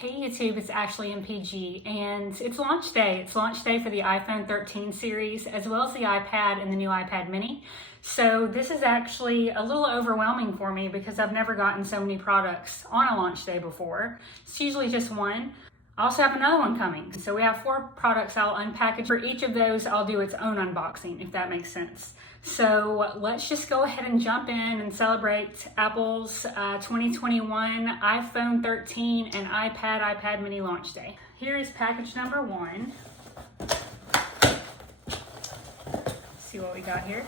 Hey YouTube, it's Ashley MPG, and it's launch day. It's launch day for the iPhone 13 series, as well as the iPad and the new iPad mini. So this is actually a little overwhelming for me because I've never gotten so many products on a launch day before. It's usually just one. I also have another one coming. So we have 4 products I'll unpackage. For each of those, I'll do its own unboxing, if that makes sense. So let's just go ahead and jump in and celebrate Apple's 2021 iPhone 13 and iPad mini launch day. Here is package number 1. See what we got here.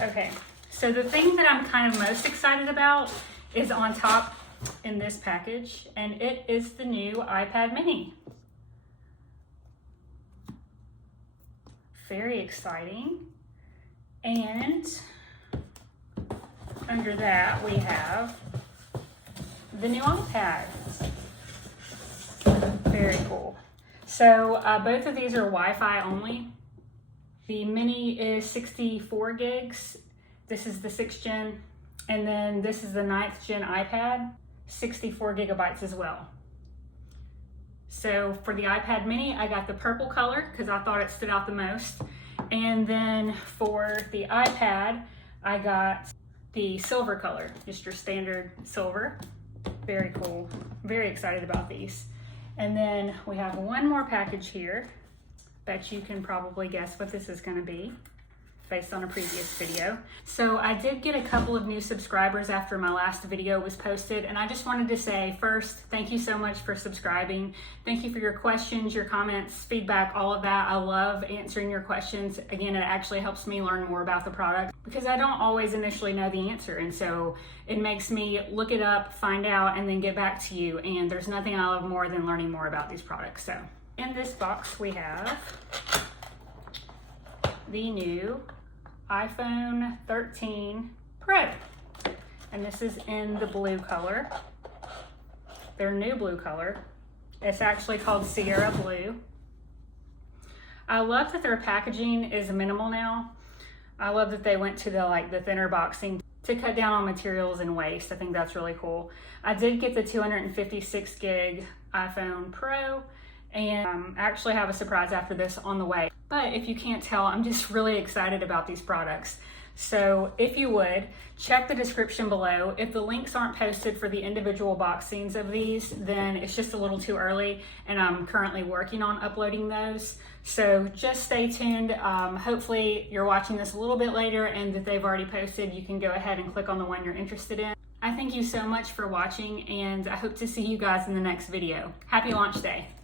Okay, so the thing that I'm kind of most excited about is on top in this package, and it is the new iPad mini. Very exciting. And under that we have the new iPad. Very cool. So both of these are Wi-Fi only. The mini is 64 gigs. This is the 6th gen. And then this is the 9th gen iPad, 64 gigabytes as well. So for the iPad mini, I got the purple color because I thought it stood out the most. And then for the iPad, I got the silver color, just your standard silver. Very cool. Very excited about these. And then we have one more package here. Bet you can probably guess what this is going to be based on a previous video. So I did get a couple of new subscribers after my last video was posted, and I just wanted to say first, thank you so much for subscribing. Thank you for your questions, your comments, feedback, all of that. I love answering your questions. Again, it actually helps me learn more about the product because I don't always initially know the answer, and so it makes me look it up, find out, and then get back to you. And there's nothing I love more than learning more about these products. So in this box we have the new iPhone 13 Pro, and this is in the blue color, their new blue color. It's actually called Sierra Blue. I love that their packaging is minimal now. I love that they went to the thinner boxing to cut down on materials and waste. I think that's really cool. I did get the 256 gig iPhone Pro, and actually have a surprise after this on the way. But if you can't tell, I'm just really excited about these products. So if you would, check the description below. If the links aren't posted for the individual boxings of these, then it's just a little too early, and I'm currently working on uploading those. So just stay tuned. Hopefully you're watching this a little bit later and that they've already posted. You can go ahead and click on the one you're interested in. I thank you so much for watching, and I hope to see you guys in the next video. Happy launch day.